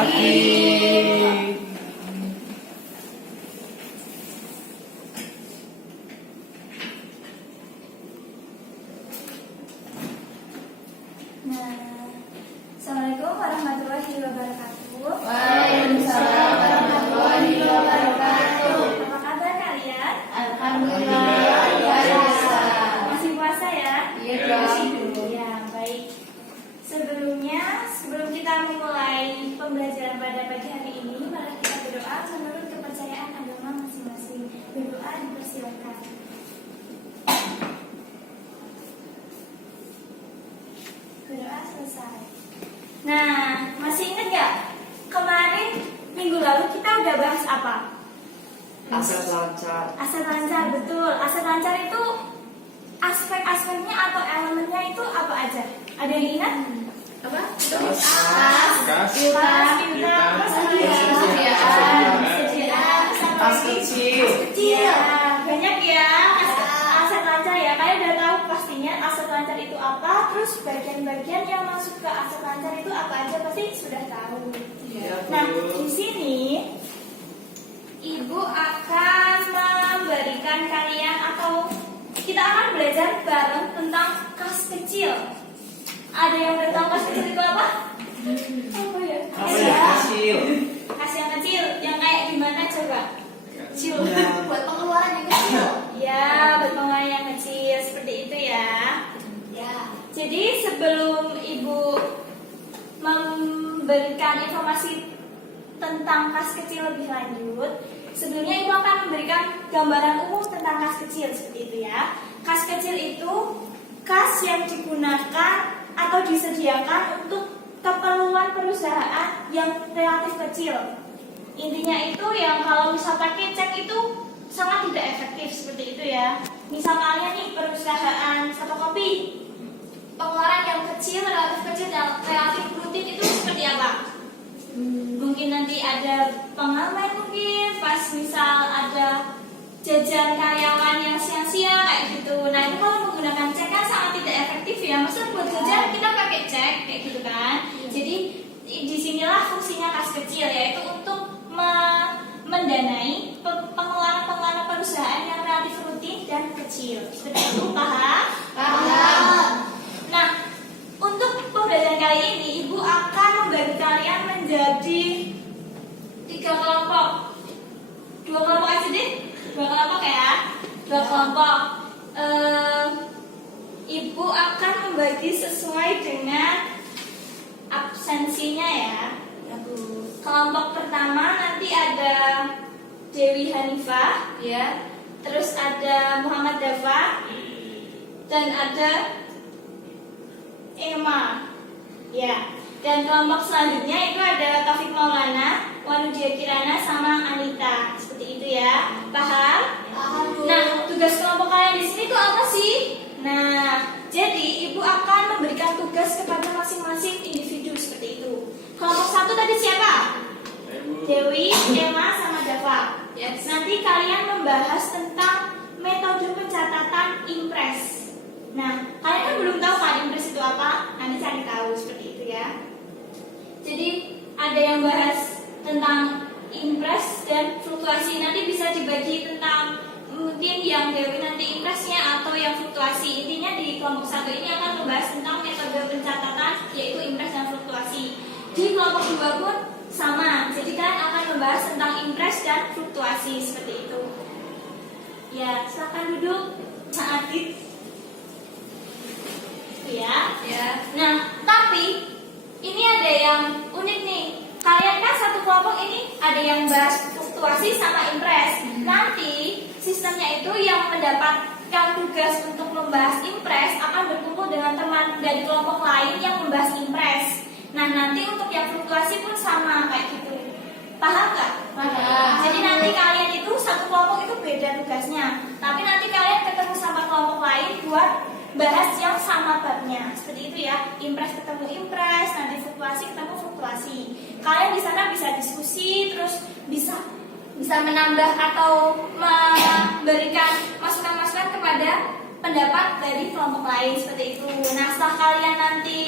pagi. Nah, Assalamualaikum warahmatullahi wabarakatuh. Waalaikumsalam warahmatullahi wabarakatuh. Apa kabar kalian? Alhamdulillah, luar biasa. Masih puasa ya? Iya dong. Ya, baik. Sebelum kita memulai pembelajaran pada pagi hari ini, mari kita berdoa menurut kepercayaan agama masing-masing. Berdoa dipersilakan. Berdoa selesai. Nah, masih ingat gak? Kemarin minggu lalu kita udah bahas apa? Aset lancar. Aset lancar, betul. Aset lancar itu aspek-aspeknya atau elemennya itu apa aja? Ada yang ingat? Apa? Kas, Piutang, tas kecil. Kecil. Banyak ya aset lancar ya. Kalian udah tahu pastinya aset lancar itu apa. Terus bagian-bagian yang masuk ke aset lancar itu apa aja pasti sudah tahu. Nah, di sini Ibu akan memberikan kalian atau kita akan belajar bareng tentang kas kecil. Ada yang udah tahu kas kecil itu apa? Apa ya? Kecil. Kas yang kecil, yang kayak gimana coba? Kecil. Buat pengeluaran yang kecil. Ya, buat pengeluaran yang kecil seperti itu ya. Ya. Jadi sebelum Ibu memberikan informasi tentang kas kecil lebih lanjut, sebelumnya Ibu akan memberikan gambaran umum tentang kas kecil seperti itu ya. Kas kecil itu kas yang digunakan atau disediakan untuk keperluan perusahaan yang relatif kecil. Intinya itu yang kalau misal pakai cek itu sangat tidak efektif seperti itu ya. Misalnya nih perusahaan fotokopi, pengeluaran yang kecil, relatif kecil dan relatif rutin itu seperti apa? Mungkin nanti ada pengamen mungkin, pas misal ada jajan karyawan yang siang-siang kayak gitu. Nah itu kalau menggunakan cek kan sangat tidak efektif ya. Maksudnya buat jajan kita pakai cek kayak gitu kan. Jadi disinilah fungsinya kas kecil, yaitu untuk mendanai pengeluaran perusahaan yang relatif rutin dan kecil. Seperti itu, paham? Paham. Nah, untuk pembelajaran kali ini Ibu akan membagi kalian menjadi 3 kelompok. 2 kelompok aja deh. 2 kelompok ya. 2 kelompok. Ibu akan membagi sesuai dengan absensinya ya. Kelompok pertama nanti ada Dewi Hanifah ya. Terus ada Muhammad Dafa dan ada Emma. Ya. Dan kelompok selanjutnya itu ada Taufik Maulana, Wanudia Kirana sama Anita. Seperti itu ya. Paham? Paham. Nah, tugas kelompok kalian di sini itu apa sih? Nah, jadi Ibu akan memberikan tugas kepada masing-masing individu seperti itu. Kelompok 1 tadi siapa? Dewi, Emma, sama Dafa. Yes. Nanti kalian membahas tentang metode pencatatan impres. Nah, kalian kan belum tahu kan impres itu apa? Nanti cari tahu seperti itu ya. Jadi ada yang bahas tentang impres dan fluktuasi. Nanti bisa dibagi tentang mungkin yang Dewi nanti impresnya atau yang fluktuasi. Intinya di kelompok 1 ini akan membahas tentang metode pencatatan, yaitu impres dan fluktuasi. Di kelompok 2 pun sama. Jadi kalian akan membahas tentang impres dan fluktuasi seperti itu. Ya, silakan duduk, Kak Adit. Ya. Nah, tapi ini ada yang unik nih. Kalian kan satu kelompok ini ada yang bahas fluktuasi sama impres. Nanti sistemnya itu yang mendapatkan tugas untuk membahas impres akan berkumpul dengan teman dari kelompok lain yang membahas impres. Nah, nanti untuk yang fluktuasi pun sama kayak gitu. Paham nggak? Paham. Jadi nanti kalian itu satu kelompok itu beda tugasnya. Tapi nanti kalian ketemu sama kelompok lain buat bahas yang sama babnya. Seperti itu ya. Impres ketemu impres, nanti fluktuasi ketemu fluktuasi. Kalian di sana bisa diskusi, terus bisa menambah atau memberikan masukan-masukan kepada pendapat dari kelompok lain seperti itu. Nah, setelah kalian nanti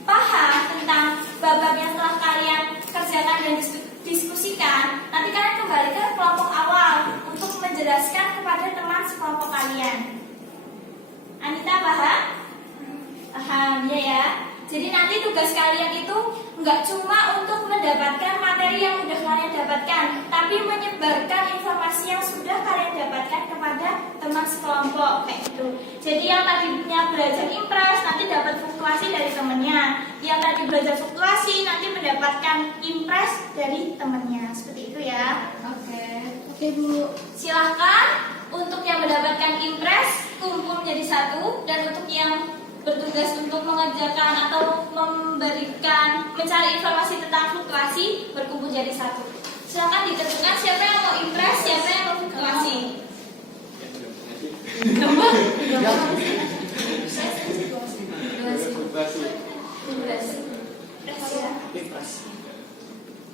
paham tentang bab-bab yang telah kalian kerjakan kalian diskusikan, nanti kalian kembali ke kelompok awal untuk menjelaskan kepada teman sekelompok kalian. Anita paham? Paham ya ya. Jadi nanti tugas kalian itu nggak cuma untuk mendapatkan materi yang sudah kalian dapatkan, tapi menyebarkan informasi yang sudah kalian dapatkan kepada teman sekelompok kayak gitu. Jadi yang tadinya belajar impres nanti dapat fluktuasi dari temannya, yang tadi belajar fluktuasi nanti mendapatkan impres dari temannya. Seperti itu ya. Oke Bu. Silahkan untuk yang mendapatkan impres kumpul menjadi satu, dan untuk yang bertugas untuk mengerjakan atau mencari informasi tentang fluktuasi berkumpul jadi satu. Silakan ditentukan siapa yang mau impres, siapa yang mau fluktuasi.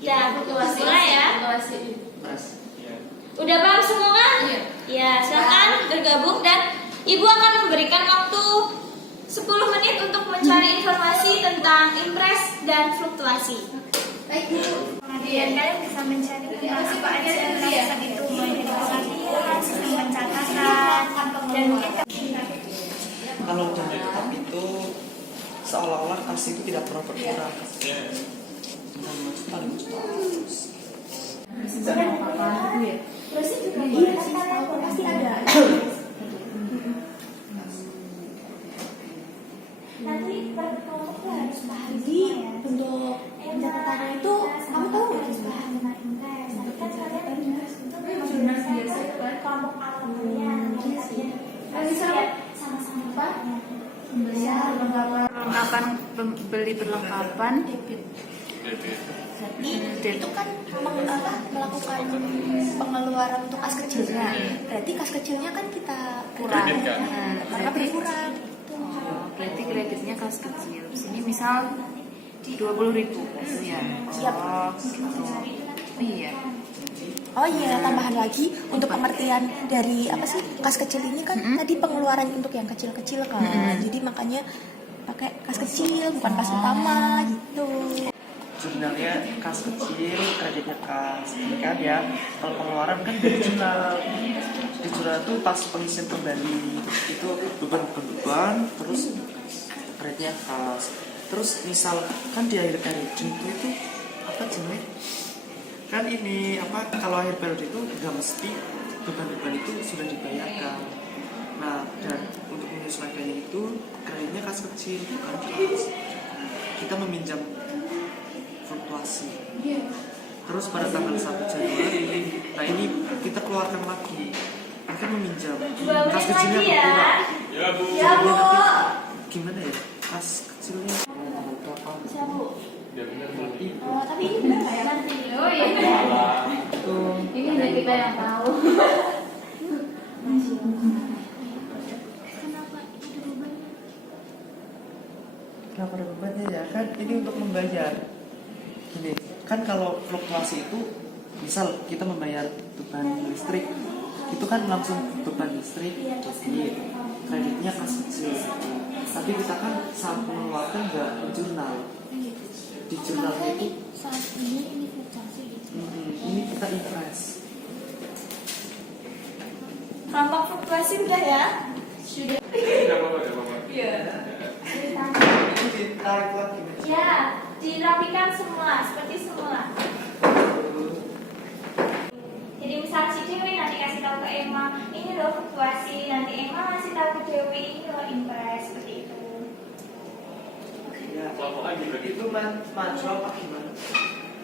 Ya, fluktuasi lah ya. Udah paham semua kan? Ya, silakan bergabung dan Ibu akan memberikan waktu 10 menit untuk mencari informasi tentang impres dan fluktuasi. Baik Bu. Kemudian kalian bisa mencari tentang apa aja tentang pusat itu, mulai dari latihan, sistem pencatatan, dan mungkin kalau udah tetap itu seolah-olah kas itu tidak pernah berkurang. terus juga iya pasti ada. Nanti kelompoknya harus paham. Jadi untuk pencatatannya itu kamu tahu nggak? Harus paham tentang impres. Nanti kan kalian untuk menjelaskan ke kelompok awal kalian. Sama-sama apa? Perlengkapan beli perlengkapan. Jadi itu kan melakukan pengeluaran untuk kas kecilnya. Berarti kas kecilnya kan kita Kurang. maka berkurang. Berarti kreditnya kas kecil. Sini misal 20.000 gitu ya. Oh, gitu. Iya. Oh iya, tambahan lagi untuk pengertian dari apa sih kas kecil ini kan tadi pengeluaran untuk yang kecil-kecil kan. Jadi makanya pakai kas kecil bukan kas utama gitu. Sebenarnya kas kecil, kreditnya kas kan ya. Kalau pengeluaran kan dijual itu pas pengisian kembali itu beban, terus kreditnya kas. Terus misal kan di akhir periode itu apa jenis? Kan ini apa kalau akhir periode itu nggak mesti beban-beban itu sudah dibayarkan. Nah, dan untuk menyesuaikannya itu kreditnya kas kecil bukan kas. Kita meminjam fluktuasi. Terus pada tanggal 1 Januari, nah ini kita keluarkan lagi. Kita meminjam. Kas kecilnya berkurang. Ya Bu. Gimana ya? Kas kecilnya berapa? Bisa Bu. Tapi ini benar nggak ya nanti? Oh iya. Ini hanya kita yang tahu. Kenapa ada bebannya ya? Kan ini untuk membayar. Gini, kan kalau fluktuasi itu, misal kita membayar beban listrik, itu kan langsung beban listrik, jadi kreditnya kas kecil. Tapi kita kan saat mengeluarkan nggak di jurnal. Di jurnalnya itu Saat ini fluktuasi gitu. ini kita impres. Kelompok fluktuasi udah ya? Sudah. Iya. Itu ditarik lagi. Ya, dirapikan semula seperti semula. Jadi misal si Dewi nanti kasih tahu ke Emma, ini loh fluktuasi. Nanti Emma kasih tahu ke Dewi, ini loh impres, seperti itu. Ya, itu maju apa gimana?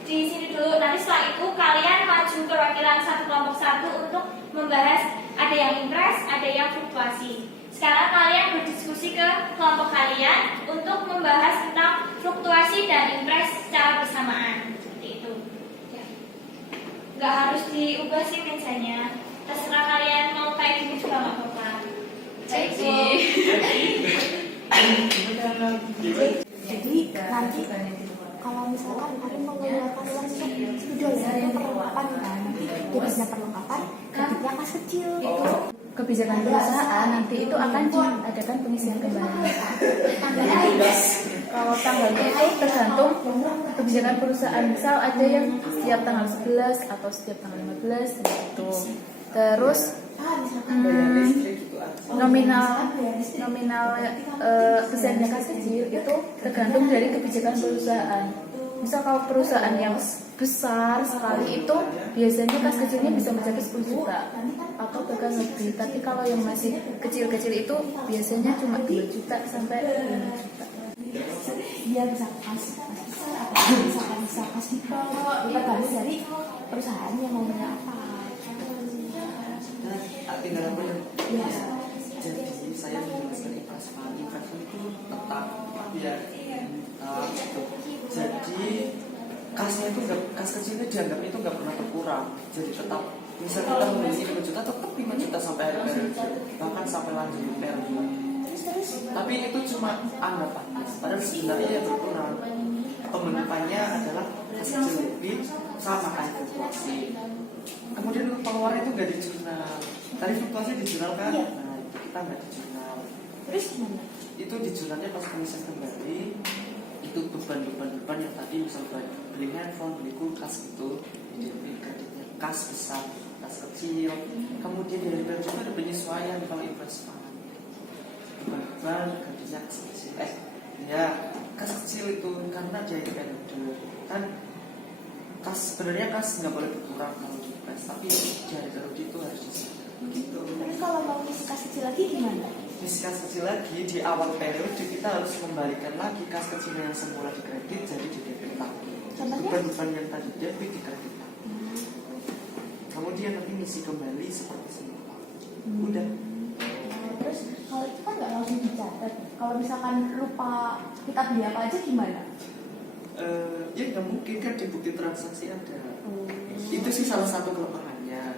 Di sini dulu. Nanti setelah itu kalian maju perwakilan satu kelompok satu untuk membahas ada yang impres, ada yang fluktuasi. Sekarang kalian berdiskusi ke kelompok kalian untuk membahas tentang fluktuasi dan impres secara bersamaan. Seperti itu. Nggak harus diubah sih mejanya. Terserah kalian mau kayak gini juga nggak apa-apa. Baik Jadi nanti kalau misalkan kalian mengeluarkan uang untuk spidol ya itu perlengkapan kan, nanti debitnya perlengkapan, debitnya kas kecil gitu. Kebijakan perusahaan nanti itu akan diadakan pengisian kembali. Tambah aja. Kalau tanggal tanggalnya itu tergantung kebijakan perusahaan. Misal ada yang setiap tanggal 11 atau setiap tanggal 15 gitu. Terus nominal besarnya kas kecil itu tergantung dari kebijakan perusahaan. Misal kalau perusahaan yang besar sekali itu biasanya kas kecilnya bisa mencapai 10 juta atau bahkan lebih. Tapi kalau yang masih kecil-kecil itu biasanya cuma 2 juta sampai 5 juta. Dia bisa kas bisa kas di bawah, tergantung dari perusahaannya mau berapa. Tinggal apa ya? Iya. Jadi saya menjelaskan investasi itu tetap ya gitu. Jadi kasnya itu kas kecilnya dianggapnya itu nggak pernah berkurang. Jadi tetap misal kita membeli 5 juta tetap 5 juta sampai hari periode, bahkan sampai lanjut periode. Tapi itu cuma anggapan, padahal sebenarnya ya berkurang. Pembentukannya adalah kas kecil lebih sama kayak fluktuasi. Kemudian untuk pengeluaran itu nggak di jurnal. Tadi fluktuasi di jurnal kan? Iya. Nah itu kita nggak di jurnal. Terus gimana? Itu di jurnalnya pas pengisian kembali. Itu beban yang tadi misal beli handphone, beli kulkas gitu, dibeli kreditnya kas besar, kas kecil. Kemudian dari periode juga ada penyesuaian kalau investasi. Beban kreditnya kas kecil. Ya kas kecil itu karena jadi periode kan. Kas sebenarnya kas nggak boleh berkurang kalau di invest, tapi dari periode itu harus disadar gitu. Tapi kalau mau ngisi kas kecil lagi gimana? Ngisi kas kecil lagi di awal periode kita harus kembalikan lagi kas kecil yang semula dikredit jadi didebit lagi. Contohnya? Beban yang tadi debit dikredit lagi. Kemudian nanti ngisi kembali seperti semula. Udah. Terus kalau itu kan nggak langsung dicatat. Kalau misalkan lupa kita beli apa aja gimana? Ya nggak mungkin kan di bukti transaksi ada. Itu sih salah satu kelemahannya.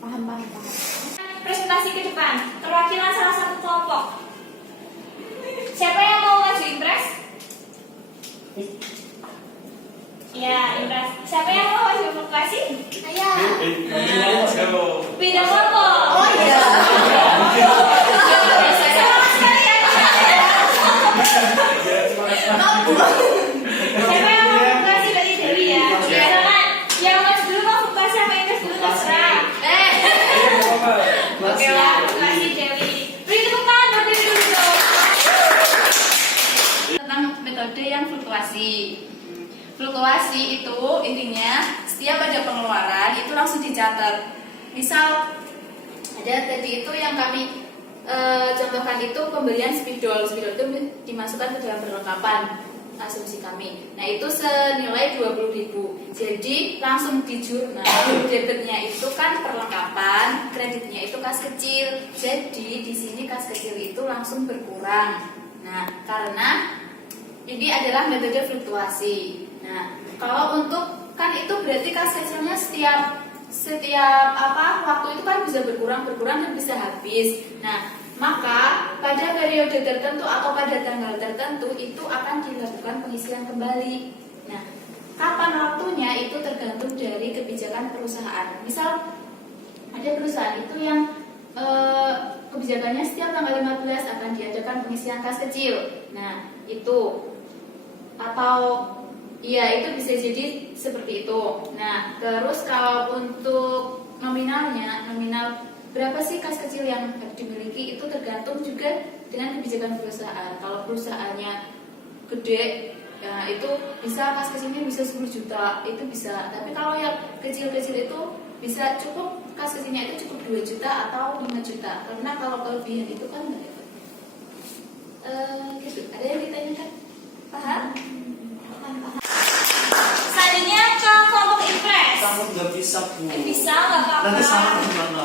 Paham. Presentasi ke depan, perwakilan salah satu kelompok. Siapa yang mau maju impres? Ya, impres. Siapa yang mau maju fluktuasi? Ayo. Beda kelompok. Oh iya. Siapa yang mau fluktuasi dari Dewi ya? Silakan. Yang maju dulu mau fluktuasi sama impres dulu terserah. Oke lah, fluktuasi Dewi. Beri tepuk tangan buat Dewi dulu dong. Tentang metode yang fluktuasi. Fluktuasi itu intinya setiap ada pengeluaran itu langsung dicatat. Misal ada tadi itu yang kami contohkan itu pembelian spidol itu dimasukkan ke dalam perlengkapan asumsi kami. Nah itu senilai 20.000. Jadi langsung di jurnal debitnya itu kan perlengkapan, kreditnya itu kas kecil. Jadi di sini kas kecil itu langsung berkurang. Nah karena ini adalah metode fluktuasi. Nah kalau untuk kan itu berarti kas kecilnya setiap waktu itu kan bisa berkurang dan bisa habis. Nah maka pada periode tertentu atau pada tanggal tertentu itu akan dilakukan pengisian kembali. Nah, kapan waktunya itu tergantung dari kebijakan perusahaan. Misal ada perusahaan itu yang kebijakannya setiap tanggal 15 akan diadakan pengisian kas kecil. Nah, itu atau iya itu bisa jadi seperti itu. Nah, terus kalau untuk nominal berapa sih kas kecil yang dimiliki itu tergantung juga dengan kebijakan perusahaan. Kalau perusahaannya gede, ya itu bisa kas kecilnya bisa 10 juta, itu bisa. Tapi kalau yang kecil-kecil itu bisa cukup kas kecilnya itu cukup 2 juta atau 5 juta. Karena kalau kelebihan itu kan enggak dapat. Gitu. Ada yang ditanyakan? Paham? Selanjutnya ke kelompok impres. Kamu nggak bisa bu. Bisa nggak apa-apa. Nanti salah gimana?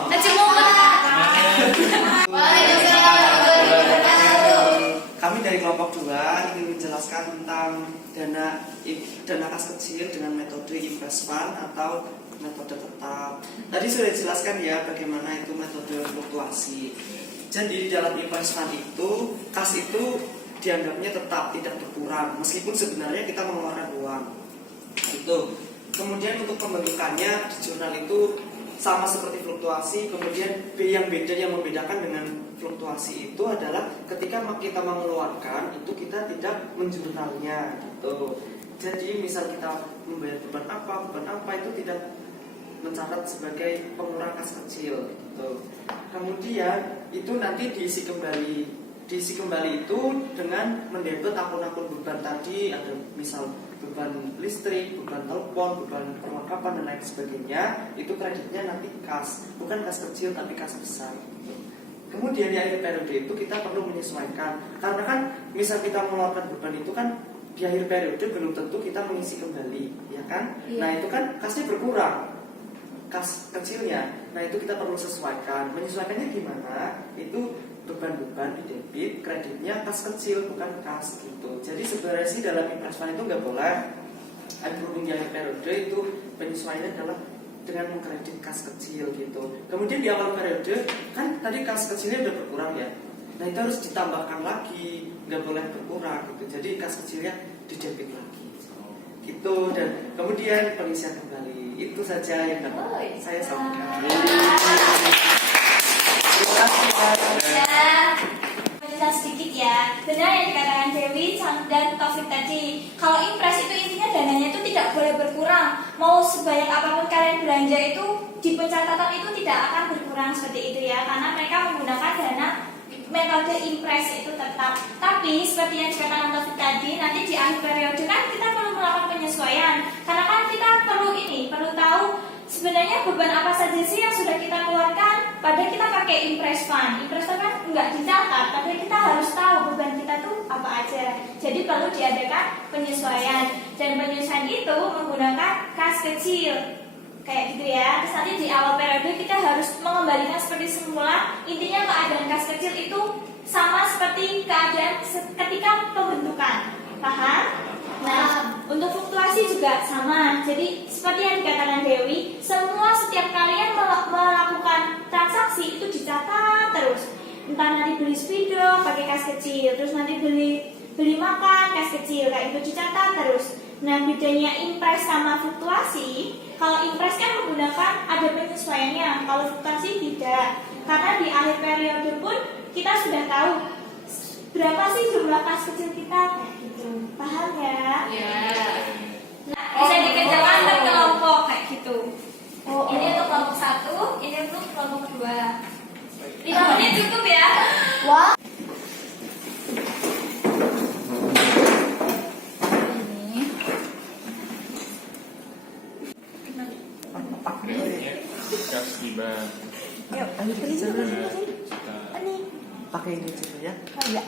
Kami dari kelompok 2 ingin menjelaskan tentang dana kas kecil dengan metode invest fund atau metode tetap. Tadi sudah dijelaskan ya bagaimana itu metode fluktuasi. Jadi di dalam invest fund itu kas itu dianggapnya tetap tidak berkurang meskipun sebenarnya kita mengeluarkan uang. Itu. Kemudian untuk pembentukannya di jurnal itu sama seperti fluktuasi. Kemudian yang membedakan dengan fluktuasi itu adalah ketika kita mengeluarkan itu kita tidak menjurnalnya gitu. Jadi misal kita membayar beban apa itu tidak mencatat sebagai pengurang kas kecil gitu. Kemudian itu nanti diisi kembali itu dengan mendebet akun-akun beban tadi, ada misal beban listrik, beban telepon, beban perlengkapan dan lain sebagainya. Itu kreditnya nanti kas, bukan kas kecil tapi kas besar gitu. Kemudian di akhir periode itu kita perlu menyesuaikan, karena kan misal kita mengeluarkan beban itu kan di akhir periode belum tentu kita mengisi kembali, ya kan? Iya. Nah itu kan kasnya berkurang, kas kecilnya. Nah itu kita perlu sesuaikan. Menyesuaikannya gimana? Itu beban-beban di debit, kreditnya kas kecil bukan kas gitu. Jadi sebenarnya sih dalam impres fund itu nggak boleh. Berhubung di akhir periode itu penyesuaiannya adalah dengan mengkredit kas kecil gitu. Kemudian di awal periode kan tadi kas kecilnya udah berkurang ya. Nah itu harus ditambahkan lagi, nggak boleh berkurang gitu. Jadi kas kecilnya didebit lagi gitu. Dan kemudian pengisian kembali. Itu saja yang dapat saya sampaikan. Terima kasih. Ya, penjelasan sedikit ya. Benar yang dikatakan Dewi dan Taufik tadi. Kalau impres itu intinya dananya itu tidak boleh berkurang. Mau sebanyak apapun kalian belanja itu di pencatatan itu tidak akan berkurang seperti itu ya. Karena mereka menggunakan dana metode impres itu tetap. Tapi seperti yang dikatakan Taufik tadi, nanti di akhir periode kan kita perlu melakukan penyesuaian. Karena kan kita perlu tahu sebenarnya beban apa saja sih yang sudah kita keluarkan. Padahal kita pakai impres fund. Impres fund kan nggak dicatat, tapi kita harus tahu beban kita tuh apa aja. Jadi perlu diadakan penyesuaian. Dan penyesuaian itu menggunakan kas kecil. Kayak gitu ya. Terus nanti di awal periode kita harus mengembalikan seperti semula. Intinya keadaan kas kecil itu sama seperti keadaan ketika pembentukan. Paham? Nah, untuk fluktuasi juga sama. Jadi seperti yang dikatakan Dewi, setiap kalian melakukan transaksi itu dicatat terus. Entah nanti beli spidol pakai kas kecil, terus nanti beli makan kas kecil, kayak itu dicatat terus. Nah, bedanya impres sama fluktuasi, kalau impres kan menggunakan ada penyesuaiannya, kalau fluktuasi tidak. Karena di akhir periode pun kita sudah tahu berapa sih jumlah kas kecil kita, kayak gitu. Paham ya? Ya. Nah, bisa dikerjakan per kelompok kayak gitu. Ini untuk kelompok 1, ini untuk kelompok 2. 5 menit cukup ya? Wah. Gas tiba. Yuk, lanjut lagi sini. Ini. Pakai ini dulu ya. Oh iya.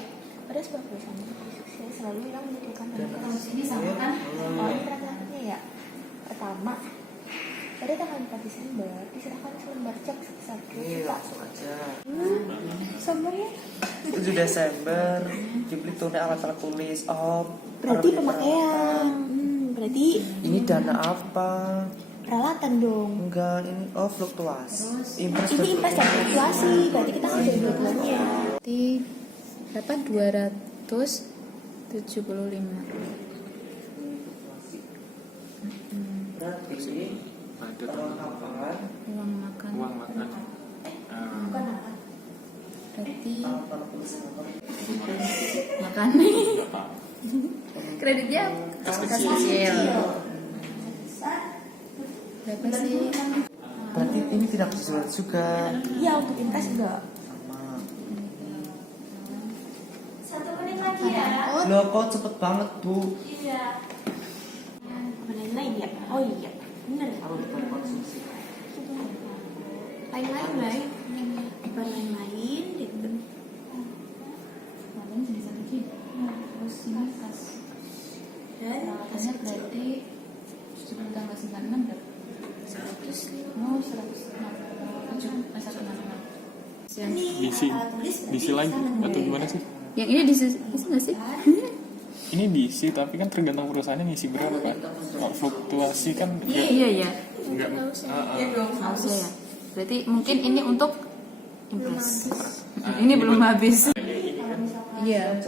Ada sebuah perusahaan saya selalu yang membutuhkan Terus ini sama kan? Oh, ini peraturannya ya. Pertama, pada tanggal 4 Desember diserahkan selembar cek sebesar Ini langsung aja. Sumbernya 7 Desember dibeli tunai alat-alat tulis. Oh, berarti peralatan. pemakaian. Berarti Ini dana apa? peralatan dong. Enggak, ini fluktuasi. Impres Ini impres dan fluktuasi, berarti kita sudah dua-duanya. Berarti berapa? 275. Berarti Ada perlengkapan Uang makan. uang makan. Bukan apa? Berarti alat-alat tulis makan. Kreditnya Kas kas kecil. kecil. Berapa sih? Berarti ini tidak dijual juga. Iya, untuk impres juga. Sama. 1 menit lagi ya. Loh, kok cepet banget, Bu? Iya. Lain-lain ya? Oh iya, bener. Kalau kita konsumsi. Lain-lain, lain. Bukan lain-lain gitu. Kemarin jadi satu G. Terus ini kas Dan perawatannya berarti sebelum tanggal 96 berapa? 100. Oh, 100. 166. Yang Diisi. Diisi lagi atau gimana sih? yang ini diisi nggak sih? Ini diisi tapi kan tergantung perusahaannya ngisi berapa kan. Kalau fluktuasi kan Iya. enggak. Harusnya ya. Berarti mungkin ini untuk impres. Ini belum habis. Iya.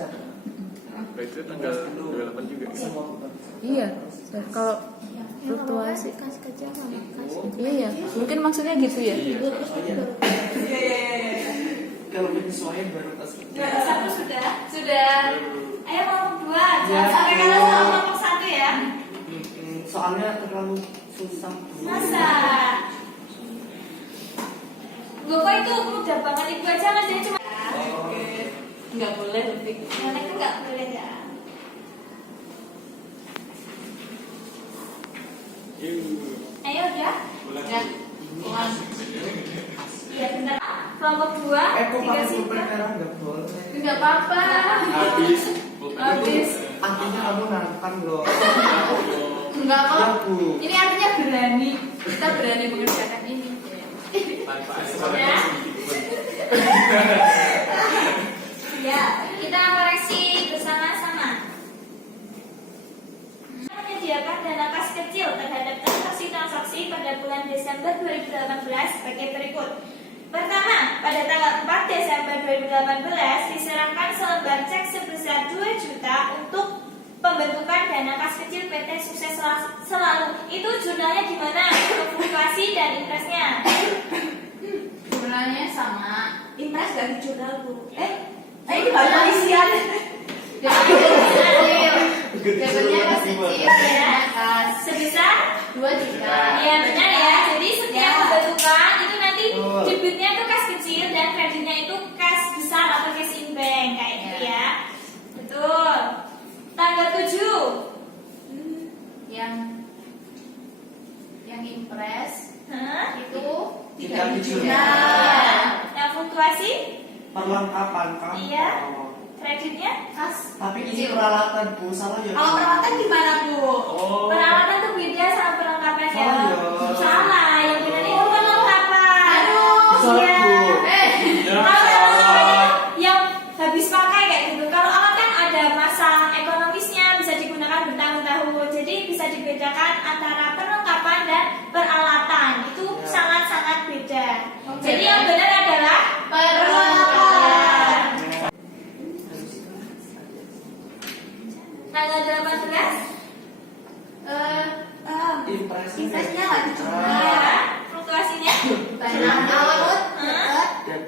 Berarti tanggal 28 juga kan? Iya. Kalau fluktuasi kas kecil sama kas gede. Iya ya. Mungkin maksudnya gitu ya. Kalau penyesuaian baru pas. Satu sudah. Sudah. Ayo kelompok 2, jangan Ya, sampai kalah ayo. sama kelompok 1 ya. Soalnya terlalu susah. Masa? Gue kok itu mudah banget, ibu aja ngajarin cuma Nggak boleh lebih. yang lain nggak boleh ya. Ayo udah. Ya. Uang. Iya bentar. Kelompok 2 Kok pakai dikasih pulpen merah nggak boleh? Nggak apa-apa. Habis. Habis. Artinya kamu nantang loh. Enggak kok. Ya, Bu. Ini artinya berani. Kita berani mengerjakan ini. Tanpa Ya. Ya, kita koreksi bersama-sama. Menyediakan dana kas kecil terhadap transaksi pada bulan Desember 2018 sebagai berikut. Pertama, pada tanggal 4 Desember 2018 diserahkan selembar cek sebesar 2 juta untuk pembentukan dana kas kecil PT Sukses Selalu. Itu jurnalnya gimana? Fluktuasi dan impresnya. Sebenarnya sama. Impres dari jurnal Bu. Ini banyak isian. Dapatnya kas kecil ya. Kas Sebesar 2 juta. ya benar ya. Jadi setiap Ya. pembentukan itu nanti Betul. debitnya itu kas kecil dan kreditnya itu kas besar atau cash in bank kayak gitu ya. Betul. Tanggal 7. Yang impres Hah? itu Tidak dijual. Nah, yang fluktuasi Perlengkapan kamu. Iya. kreditnya kas. Tapi ini peralatan Bu, salah ya. Kalau perawatan gimana Bu? Oh. peralatan tuh beda sama perlengkapan ya. Salah ya. Salah, yang benar itu perlengkapan. Salah, Iya. Bu. Kalau perlengkapan itu yang habis pakai kayak gitu. Kalau alat kan ada masa ekonomisnya, bisa digunakan bertahun-tahun. Jadi bisa dibedakan antara perlengkapan dan peralatan. Itu sangat-sangat beda. Jadi yang benar adalah perlengkapan. Tanggal 18. Impresnya nggak dijual. Ya, fluktuasinya Tanah alat. Hah?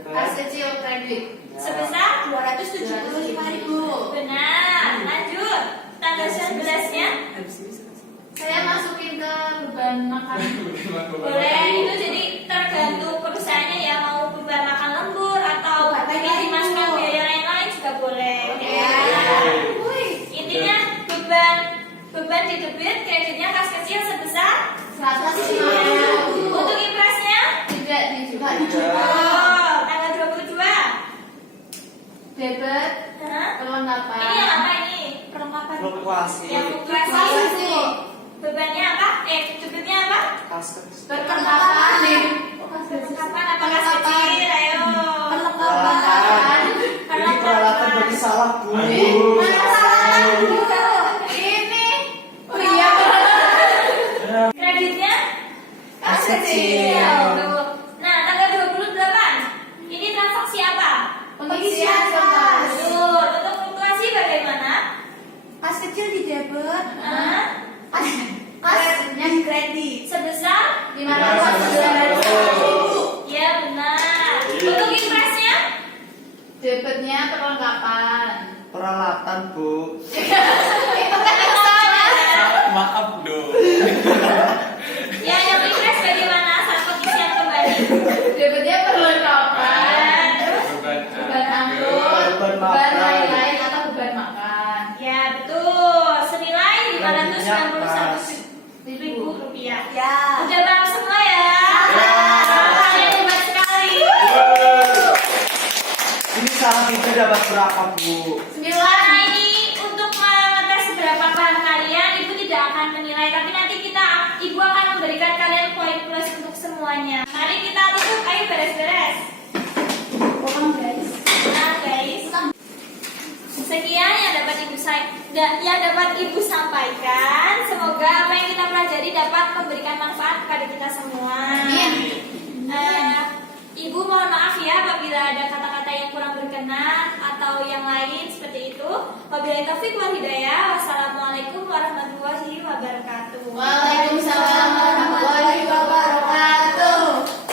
Kas kecil kredit. Sebesar 275.000. benar. Lanjut. Tanggal 19-nya Saya masukin ke beban makan. boleh. Itu jadi tergantung perusahaannya ya, mau beban makan lembur atau ingin dimasukkan biaya lain-lain juga boleh. Ya. Intinya beban di debit, kreditnya kas kecil sebesar 150. untuk impresnya. Tidak dijual. Oh, tanggal 22. Debit Hah? perlengkapan. Ini yang apa ini? Perlengkapan. Fluktuasi. Yang fluktuasi. Fluktuasi. Bebannya apa? Debitnya apa? Kas kecil. Perlengkapan nih. Perlengkapan apa kas kecil? Ayo. Perlengkapan. Ini peralatan berarti salah Bu. Ini. Oh iya. Kreditnya Kas kecil. Tuh. Nah, tanggal 28. Ini transaksi apa? Pengisian kas. Betul. Untuk fluktuasi bagaimana? Kas kecil di debit. Hah? Kasnya di kredit. Sebesar? 500. Ya benar. Untuk impresnya? Debitnya perlengkapan. Peralatan Bu. Itu kan yang salah. Maaf dong. Ya, yang impres bagaimana saat pengisian kembali? Debitnya perlengkapan. Terus Beban beban angkut, Beban beban makan. lain-lain atau beban makan. Ya, betul. Senilai 591.000 rupiah. Ya. Udah paham semua ya? Kalian hebat sekali. Ini salah itu dapat berapa Bu? 9. Nah, ini untuk mengetes seberapa paham kalian, Ibu tidak akan menilai, tapi nanti Ibu akan memberikan kalian poin plus untuk semuanya. Mari kita tutup, ayo beres-beres. Nah, guys. Sekian yang dapat Ibu sampaikan. Semoga apa yang kita pelajari dapat memberikan manfaat kepada kita semua. Amin. Ibu mohon maaf ya apabila ada kata-kata yang kurang berkenan. berkenan atau yang lain seperti itu. Wabillahi taufiq wal hidayah. Wassalamualaikum warahmatullahi wabarakatuh. Waalaikumsalam.